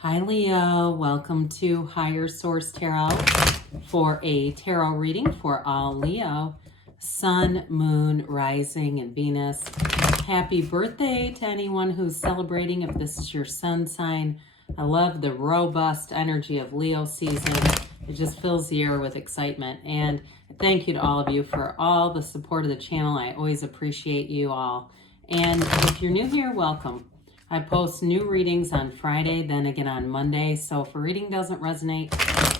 Hi Leo, welcome to Higher Source Tarot for a tarot reading for all Leo, Sun, Moon, Rising, and Venus. Happy birthday to anyone who's celebrating if this is your sun sign. I love the robust energy of Leo season. It just fills the air with excitement. And thank you to all of you for all the support of the channel. I always appreciate you all. And if you're new here, welcome. I post new readings on Friday, then again on Monday. So if a reading doesn't resonate,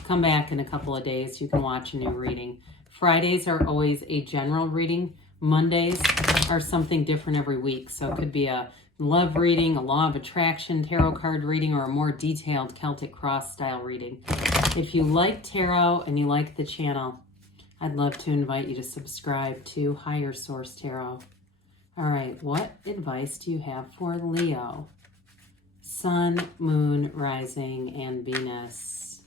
come back in a couple of days. You can watch a new reading. Fridays are always a general reading. Mondays are something different every week. So it could be a love reading, a law of attraction tarot card reading, or a more detailed Celtic cross style reading. If you like tarot and you like the channel, I'd love to invite you to subscribe to Higher Source Tarot. All right, what advice do you have for Leo? Sun, Moon, Rising, and Venus.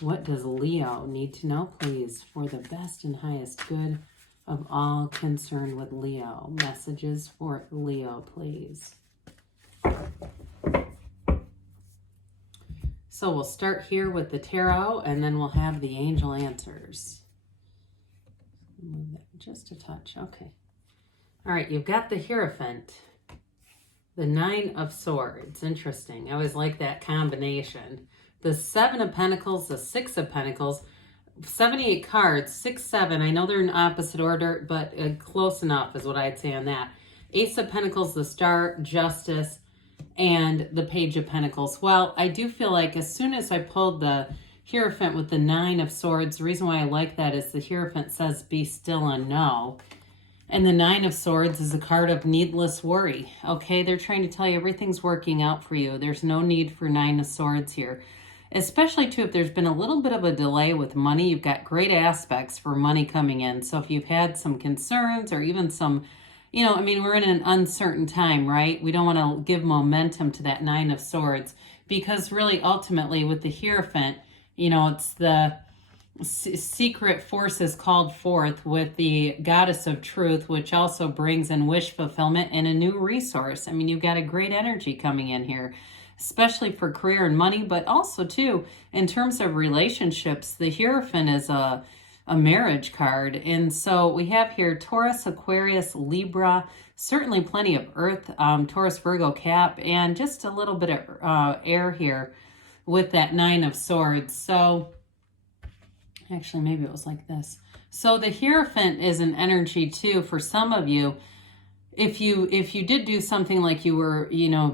What does Leo need to know, please, for the best and highest good of all concerned with Leo? Messages for Leo, please. So we'll start here with the tarot, and then we'll have the angel answers. Move that just a touch. Okay. All right, you've got the Hierophant, the Nine of Swords. Interesting. I always like that combination. The Seven of Pentacles, the Six of Pentacles, 78 cards, 6, 7. I know they're in opposite order, but close enough is what I'd say on that. Ace of Pentacles, the Star, Justice, and the Page of Pentacles. Well, I do feel like as soon as I pulled the Hierophant with the Nine of Swords, the reason why I like that is the Hierophant says, be still and know. And the Nine of Swords is a card of needless worry. Okay, they're trying to tell you everything's working out for you. There's no need for Nine of Swords here. Especially, too, if there's been a little bit of a delay with money, you've got great aspects for money coming in. So if you've had some concerns or even some, we're in an uncertain time, right? We don't want to give momentum to that Nine of Swords because really, ultimately, with the Hierophant, it's the secret forces called forth with the Goddess of Truth, which also brings in wish fulfillment and a new resource. I mean, you've got a great energy coming in here, especially for career and money, but also too in terms of relationships. The Hierophant is a marriage card, and so we have here Taurus, Aquarius, Libra, certainly plenty of Earth, Taurus, Virgo, Cap, and just a little bit of air here with that Nine of Swords. So actually, maybe it was like this. So the Hierophant is an energy too for some of you. If you did do something like you were,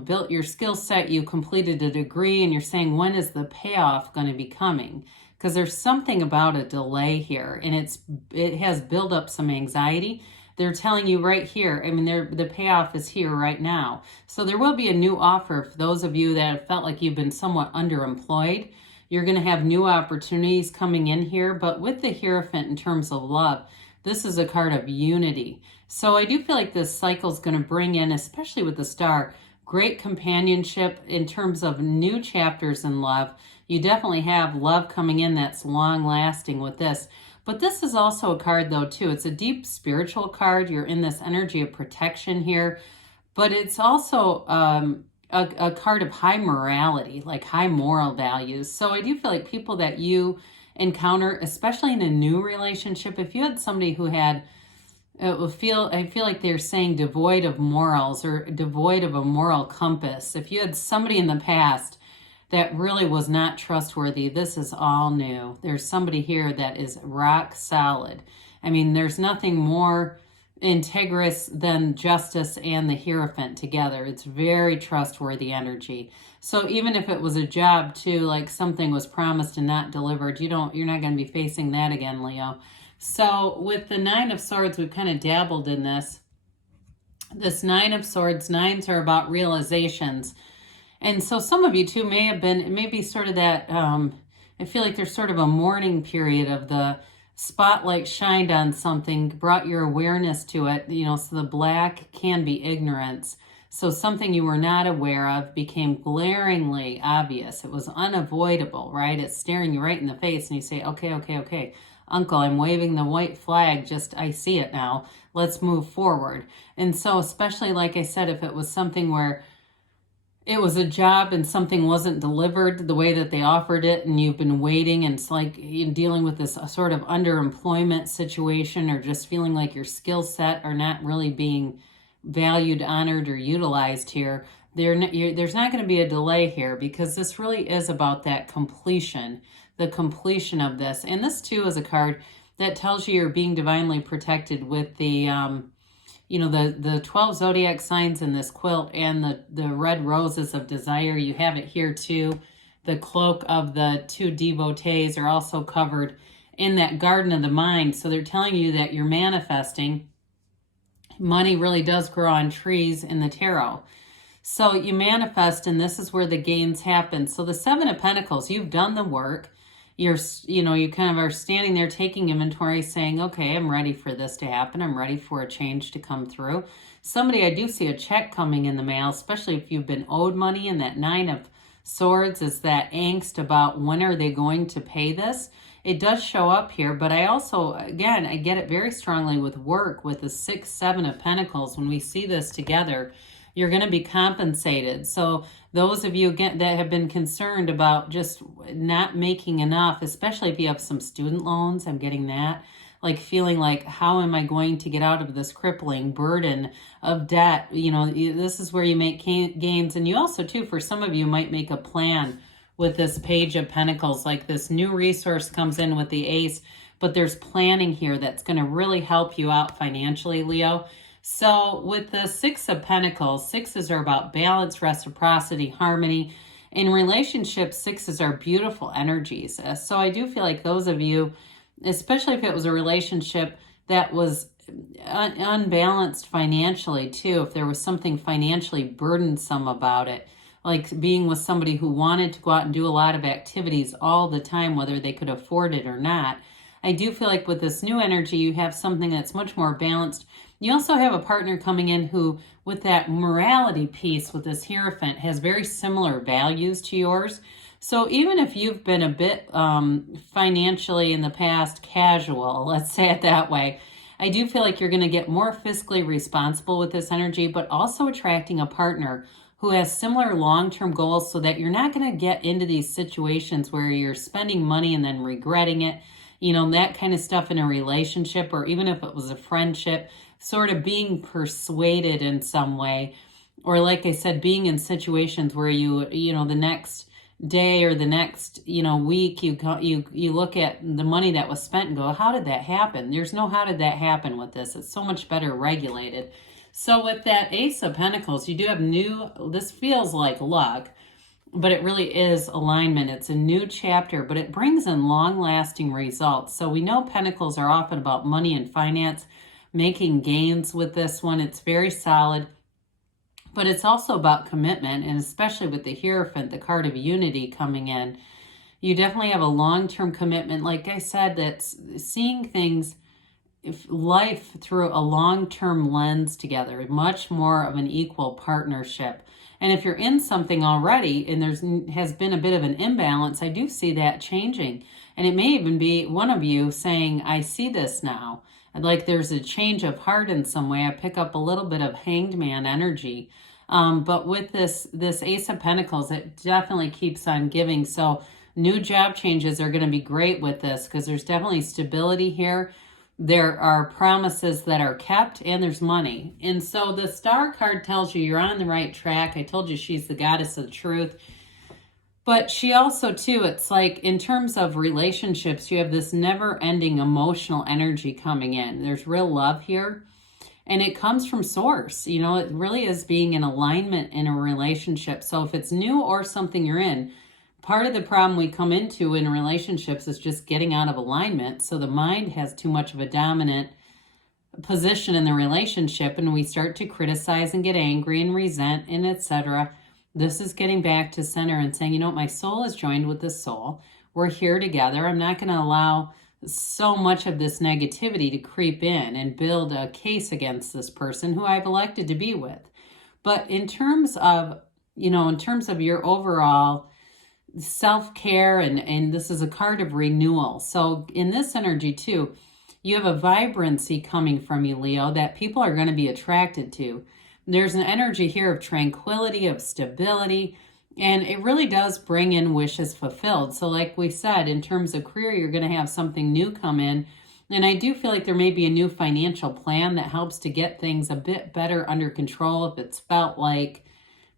built your skill set, you completed a degree, and you're saying, when is the payoff going to be coming? Because there's something about a delay here, and it has built up some anxiety. They're telling you right here, the payoff is here right now. So there will be a new offer for those of you that have felt like you've been somewhat underemployed. You're going to have new opportunities coming in here, but with the Hierophant in terms of love, this is a card of unity. So I do feel like this cycle is going to bring in, especially with the Star, great companionship in terms of new chapters in love. You definitely have love coming in that's long lasting with this. But this is also a card though too. It's a deep spiritual card. You're in this energy of protection here, but it's also a card of high morality, like high moral values. So I do feel like people that you encounter, especially in a new relationship, if you had somebody who had, I feel like they're saying devoid of morals or devoid of a moral compass. If you had somebody in the past that really was not trustworthy, this is all new. There's somebody here that is rock solid. There's nothing more integrous than Justice and the Hierophant together. It's very trustworthy energy. So even if it was a job too, like something was promised and not delivered, you're not going to be facing that again, Leo. So with the Nine of Swords, we've kind of dabbled in this. This Nine of Swords, nines are about realizations. And so some of you too may be sort of that, I feel like there's sort of a mourning period of the spotlight shined on something, brought your awareness to it, so the black can be ignorance. So something you were not aware of became glaringly obvious. It was unavoidable, right? It's staring you right in the face and you say, okay, Uncle, I'm waving the white flag, I see it now. Let's move forward. And so especially, like I said, if it was something where it was a job and something wasn't delivered the way that they offered it, and you've been waiting, and it's like you're dealing with this sort of underemployment situation, or just feeling like your skill set are not really being valued, honored, or utilized here. There's not going to be a delay here, because this really is about that completion, the completion of this. And this too is a card that tells you you're being divinely protected with the the 12 zodiac signs in this quilt, and the red roses of desire. You have it here too. The cloak of the two devotees are also covered in that garden of the mind. So they're telling you that you're manifesting. Money really does grow on trees in the tarot. So you manifest, and this is where the gains happen. So the Seven of Pentacles, you've done the work. You kind of are standing there taking inventory, saying, okay, I'm ready for this to happen. I'm ready for a change to come through. Somebody, I do see a check coming in the mail, especially if you've been owed money. And that Nine of Swords is that angst about when are they going to pay this. It does show up here, but I also, again, I get it very strongly with work, with the 6, 7 of Pentacles. When we see this together, you're going to be compensated. So those of you that have been concerned about just not making enough, especially if you have some student loans, I'm getting that, like feeling like, how am I going to get out of this crippling burden of debt? This is where you make gains. And you also, too, for some of you, might make a plan with this Page of Pentacles. Like this new resource comes in with the Ace, but there's planning here that's going to really help you out financially, Leo. So with the 6 of Pentacles, 6s are about balance, reciprocity, harmony. In relationships, 6s are beautiful energies. So I do feel like those of you, especially if it was a relationship that was unbalanced financially too, if there was something financially burdensome about it, like being with somebody who wanted to go out and do a lot of activities all the time, whether they could afford it or not, I do feel like with this new energy, you have something that's much more balanced. You also have a partner coming in who, with that morality piece, with this Hierophant, has very similar values to yours. So even if you've been a bit financially in the past casual, let's say it that way, I do feel like you're going to get more fiscally responsible with this energy, but also attracting a partner who has similar long-term goals, so that you're not going to get into these situations where you're spending money and then regretting it. That kind of stuff in a relationship, or even if it was a friendship, sort of being persuaded in some way. Or like I said, being in situations where the next day or the next, week, you look at the money that was spent and go, how did that happen? There's no how did that happen with this. It's so much better regulated. So with that Ace of Pentacles, you do have this feels like luck, but it really is alignment. It's a new chapter, but it brings in long-lasting results. So we know Pentacles are often about money and finance, making gains with this one. It's very solid, but it's also about commitment, and especially with the Hierophant, the card of unity coming in, you definitely have a long-term commitment. Like I said, that's seeing things, life through a long-term lens together, much more of an equal partnership. And if you're in something already and has been a bit of an imbalance, I do see that changing. And it may even be one of you saying, I see this now. Like there's a change of heart in some way. I pick up a little bit of Hanged Man energy. But with this Ace of Pentacles, it definitely keeps on giving. So new job changes are going to be great with this, because there's definitely stability here. There are promises that are kept, and there's money. And so the Star card tells you you're on the right track. I told you she's the goddess of truth. But she also, too, it's like in terms of relationships, you have this never-ending emotional energy coming in. There's real love here, and it comes from source. It really is being in alignment in a relationship. So if it's new or something you're in, part of the problem we come into in relationships is just getting out of alignment. So the mind has too much of a dominant position in the relationship, and we start to criticize and get angry and resent and etc. This is getting back to center and saying, my soul is joined with this soul. We're here together. I'm not going to allow so much of this negativity to creep in and build a case against this person who I've elected to be with. But in terms of your overall self-care, and this is a card of renewal. So in this energy too, you have a vibrancy coming from you, Leo, that people are going to be attracted to. There's an energy here of tranquility, of stability, and it really does bring in wishes fulfilled. So like we said, in terms of career, you're going to have something new come in. And I do feel like there may be a new financial plan that helps to get things a bit better under control if it's felt like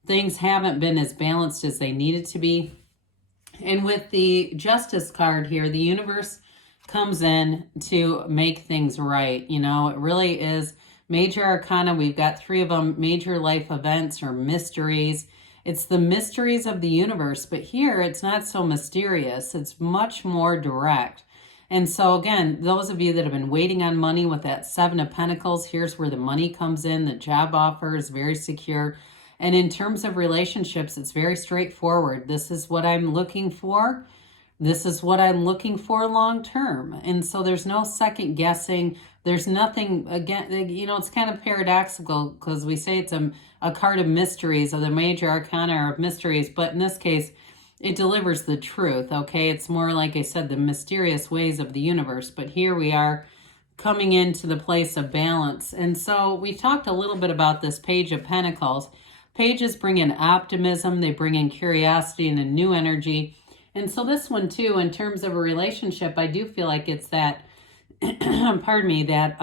things haven't been as balanced as they needed to be. And with the Justice card here, the universe comes in to make things right. You know, it really is major arcana. We've got 3 of them, major life events or mysteries. It's the mysteries of the universe, but here it's not so mysterious. It's much more direct. And so again, those of you that have been waiting on money with that 7 of Pentacles, here's where the money comes in. The job offer is very secure. And in terms of relationships, it's very straightforward. This is what I'm looking for. This is what I'm looking for long term. And so there's no second guessing. There's nothing, again, you know, it's kind of paradoxical because we say it's a card of mysteries, or the major arcana of mysteries, but in this case, it delivers the truth, okay? It's more, like I said, the mysterious ways of the universe. But here we are coming into the place of balance. And so we talked a little bit about this Page of Pentacles. Pages bring in optimism. They bring in curiosity and a new energy. And so this one too, in terms of a relationship, I do feel like it's that, pardon me, that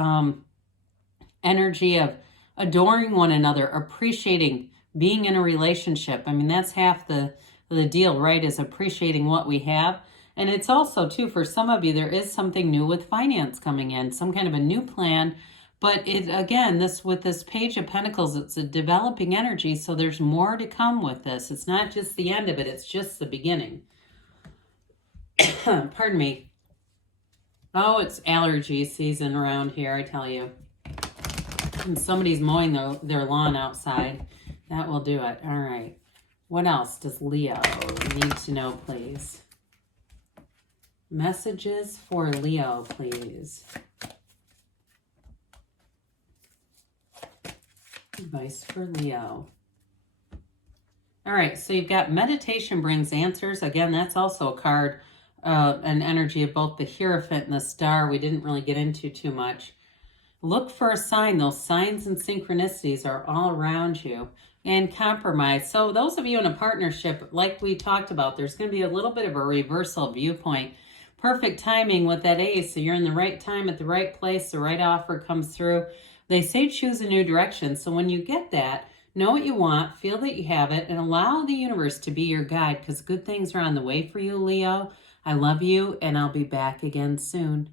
energy of adoring one another, appreciating being in a relationship. I mean, that's half the deal, right, is appreciating what we have. And it's also too, for some of you, there is something new with finance coming in, some kind of a new plan. But it, again, with this Page of Pentacles, it's a developing energy, so there's more to come with this. It's not just the end of it, it's just the beginning. Pardon me. Oh, it's allergy season around here, I tell you. And somebody's mowing their lawn outside. That will do it. All right. What else does Leo need to know, please? Messages for Leo, please. Advice for Leo. All right, so you've got meditation brings answers. Again, that's also a card, an energy of both the Hierophant and the Star. We didn't really get into too much. Look for a sign. Those signs and synchronicities are all around you. And compromise. So those of you in a partnership, like we talked about, there's going to be a little bit of a reversal viewpoint. Perfect timing with that Ace. So you're in the right time at the right place. The right offer comes through. They say choose a new direction. So when you get that, know what you want, feel that you have it, and allow the universe to be your guide, because good things are on the way for you, Leo. I love you, and I'll be back again soon.